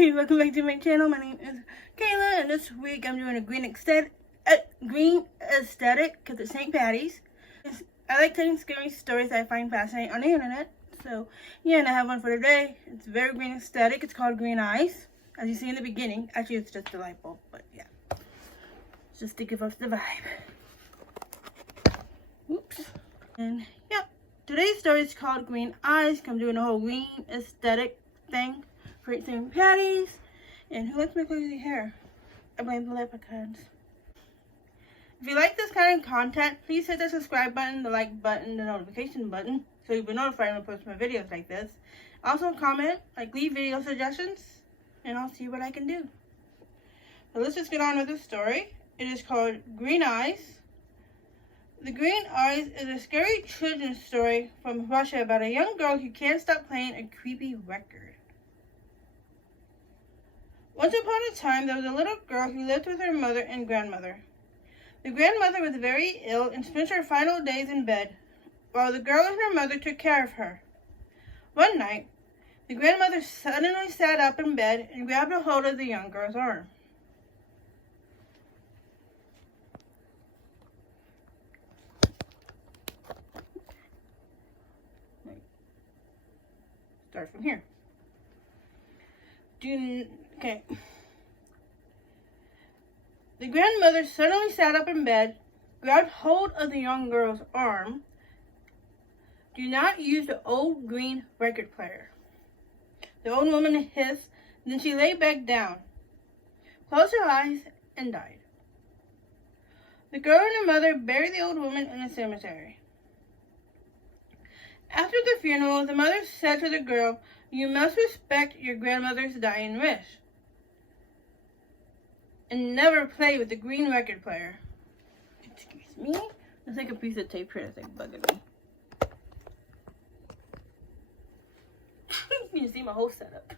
Okay, welcome back to my channel. My name is Kayla, and this week I'm doing a green aesthetic because it's St. Patty's. I like telling scary stories I find fascinating on the internet. So yeah, and I have one for today. It's very green aesthetic. It's called Green Eyes. As you see in the beginning, actually it's just a light bulb, but yeah, it's just to give us the vibe. Oops. And yeah, today's story is called Green Eyes. I'm doing a whole green aesthetic thing for St. Patty's. And who likes my crazy hair? I blame the leprechauns. If you like this kind of content, please hit the subscribe button, the like button, the notification button, so you'll be notified when I post my videos like this. Also comment, leave video suggestions, and I'll see what I can do. So let's just get on with the story. It is called Green Eyes. The Green Eyes is a scary children's story from Russia about a young girl who can't stop playing a creepy record. Once upon a time, there was a little girl who lived with her mother and grandmother. The grandmother was very ill and spent her final days in bed, while the girl and her mother took care of her. One night, the grandmother suddenly sat up in bed and grabbed a hold of the young girl's arm. Start from here. Okay. The grandmother suddenly sat up in bed, grabbed hold of the young girl's arm. Do not use the old green record player. The old woman hissed, then she lay back down, closed her eyes, and died. The girl and her mother buried the old woman in a cemetery. After the funeral, the mother said to the girl, "You must respect your grandmother's dying wish, and never play with the green record player." Excuse me? There's a piece of tape here that's bugging me. You can see my whole setup.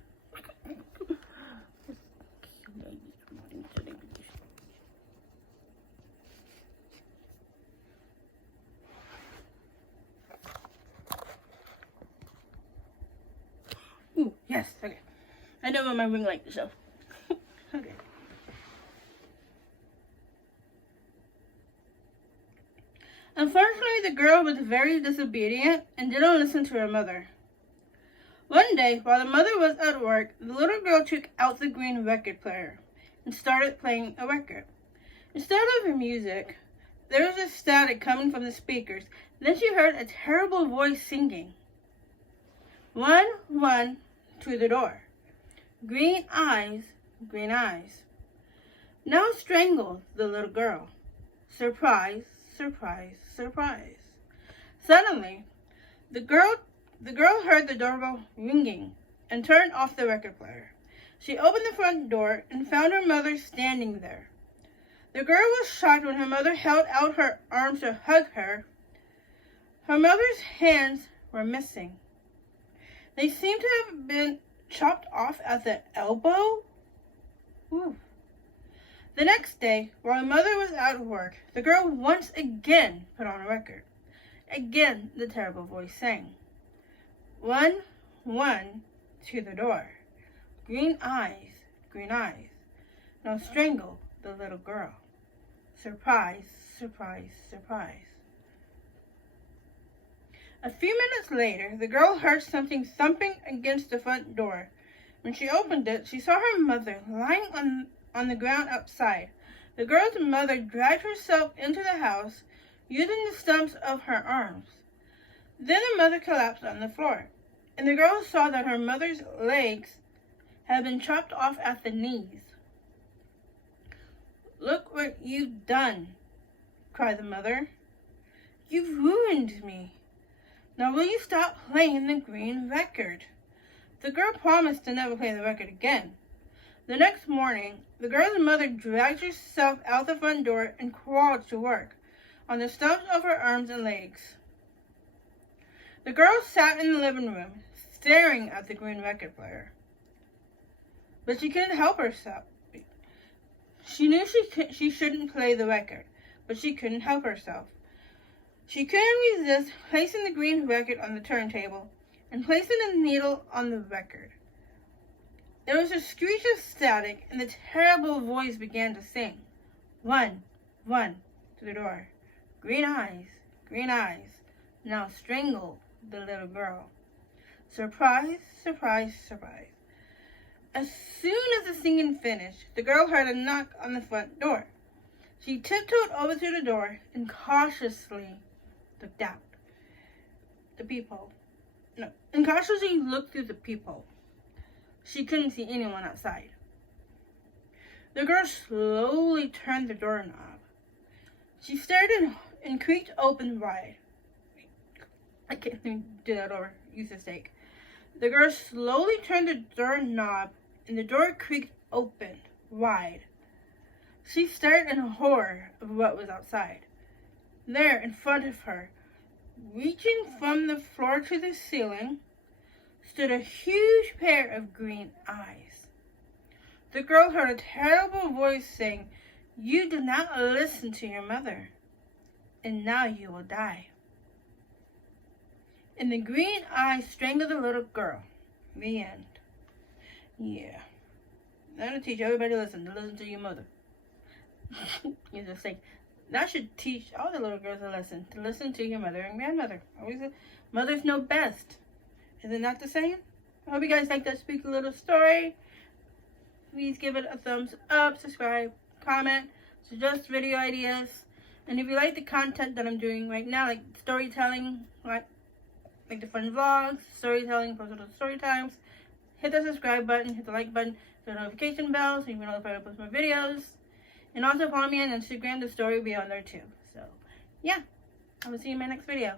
Ooh, yes, okay. I know what my ring light to show. Okay. Unfortunately, the girl was very disobedient and didn't listen to her mother. One day, while the mother was at work, the little girl took out the green record player and started playing a record. Instead of music, there was a static coming from the speakers. Then she heard a terrible voice singing. Run to the door. Green eyes, green eyes. Now strangle the little girl. Surprise, surprise, surprise. Suddenly, the girl heard the doorbell ringing and turned off the record player. She opened the front door and found her mother standing there. The girl was shocked when her mother held out her arms to hug her. Her mother's hands were missing. They seemed to have been chopped off at the elbow. Ooh. The next day, while her mother was at work, the girl once again put on a record. Again, the terrible voice sang. Run to the door. Green eyes, green eyes. Now strangle the little girl. Surprise, surprise, surprise. A few minutes later, the girl heard something thumping against the front door. When she opened it, she saw her mother lying on the ground outside. The girl's mother dragged herself into the house using the stumps of her arms. Then the mother collapsed on the floor, and the girl saw that her mother's legs had been chopped off at the knees. "Look what you've done," cried the mother. "You've ruined me. Now will you stop playing the green record?" The girl promised to never play the record again. The next morning, the girl's mother dragged herself out the front door and crawled to work on the stumps of her arms and legs. The girl sat in the living room, staring at the green record player. But she couldn't help herself. She knew she shouldn't play the record, but she couldn't help herself. She couldn't resist placing the green record on the turntable and placing the needle on the record. There was a screech of static, and the terrible voice began to sing. Run, run to the door. Green eyes, now strangle the little girl. Surprise, surprise, surprise. As soon as the singing finished, the girl heard a knock on the front door. She tiptoed over to the door and cautiously looked out. Cautiously looked through the peephole. She couldn't see anyone outside. The girl slowly turned the doorknob. She started and creaked open wide. I can't do that over. Use this take. The girl slowly turned the doorknob and the door creaked open wide. She stared in horror of what was outside. There in front of her, reaching from the floor to the ceiling, stood a huge pair of green eyes. The girl heard a terrible voice saying, "You did not listen to your mother, and now you will die." And the green eyes strangled the little girl. The end. Yeah. That'll teach everybody to listen to your mother. You just think that should teach all the little girls to listen to your mother and grandmother. Always, mothers know best. Isn't that the saying? I hope you guys like that spooky little story. Please give it a thumbs up, subscribe, comment, suggest video ideas. And if you like the content that I'm doing right now, like storytelling, like the fun vlogs, storytelling, personal story times, hit the subscribe button, hit the like button, the notification bell so you can know if I post more videos. And also follow me on Instagram. The story will be on there too. So, yeah. I will see you in my next video.